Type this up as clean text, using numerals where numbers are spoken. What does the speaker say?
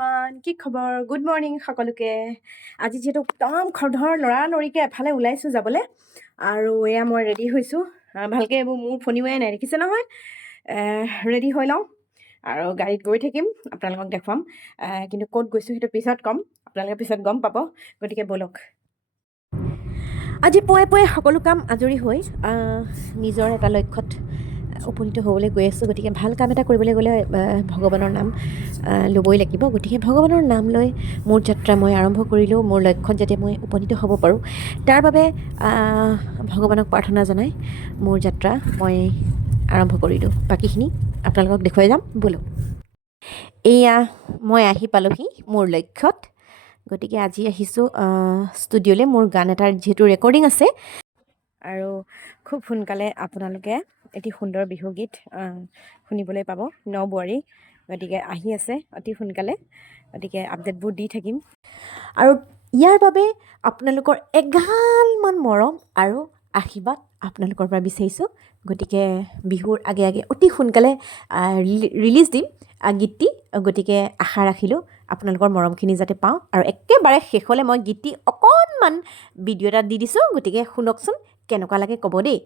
everyone কি খবৰ good morning সকলোকে আজি যেহেতু একদম খৰধৰ লৰালৰিকৈ এফালে ওলাইছোঁ যাবলৈ আৰু এয়া মই ৰেডি হৈছোঁ ভালকৈ এইবোৰ মোৰ ফণিওৱাই নাই দেখিছে নহয় ৰেডি হৈ লওঁ আৰু গাড়ীত গৈ থাকিম আপোনালোকক দেখুৱাম কিন্তু ক'ত গৈছোঁ সেইটো পিছত ক'ম আপোনালোকে পিছত গম পাব গতিকে ব'লক আজি পুৱাই পুৱাই সকলো কাম আজৰি হৈ নিজৰ এটা লক্ষ্যত উপনীত হ'বলৈ গৈ আছোঁ গতিকে ভাল কাম এটা কৰিবলৈ গ'লে ভগৱানৰ নাম ল'বই লাগিব গতিকে ভগৱানৰ নাম লৈ মোৰ যাত্ৰা মই আৰম্ভ কৰিলোঁ মোৰ লক্ষ্যত যাতে মই উপনীত হ'ব পাৰোঁ তাৰ বাবে ভগৱানক প্ৰাৰ্থনা জনাই মোৰ যাত্ৰা মই আৰম্ভ কৰিলোঁ বাকীখিনি আপোনালোকক দেখুৱাই যাম ব'লক এয়া মই আহি পালোহি মোৰ লক্ষ্যত গতিকে আজি আহিছোঁ ষ্টুডিঅ'লৈ মোৰ গান এটাৰ যিহেতু ৰেকৰ্ডিং আছে আৰু খুব সোনকালে আপোনালোকে এটি সুন্দৰ বিহুগীত শুনিবলৈ পাব ন বোৱাৰী গতিকে আহি আছে অতি সোনকালে গতিকে আপডেটবোৰ দি থাকিম আৰু ইয়াৰ বাবে আপোনালোকৰ এগালমান মৰম আৰু আশীৰ্বাদ আপোনালোকৰ পৰা বিচাৰিছোঁ গতিকে বিহুৰ আগে আগে অতি সোনকালে ৰিলিজ দিম গীতটি গতিকে আশা ৰাখিলোঁ আপোনালোকৰ মৰমখিনি যাতে পাওঁ আৰু একেবাৰে শেষলৈ মই গীতটি অকণমান ভিডিঅ' এটা দি দিছোঁ গতিকে শুনকচোন কেনেকুৱা লাগে ক'ব দেই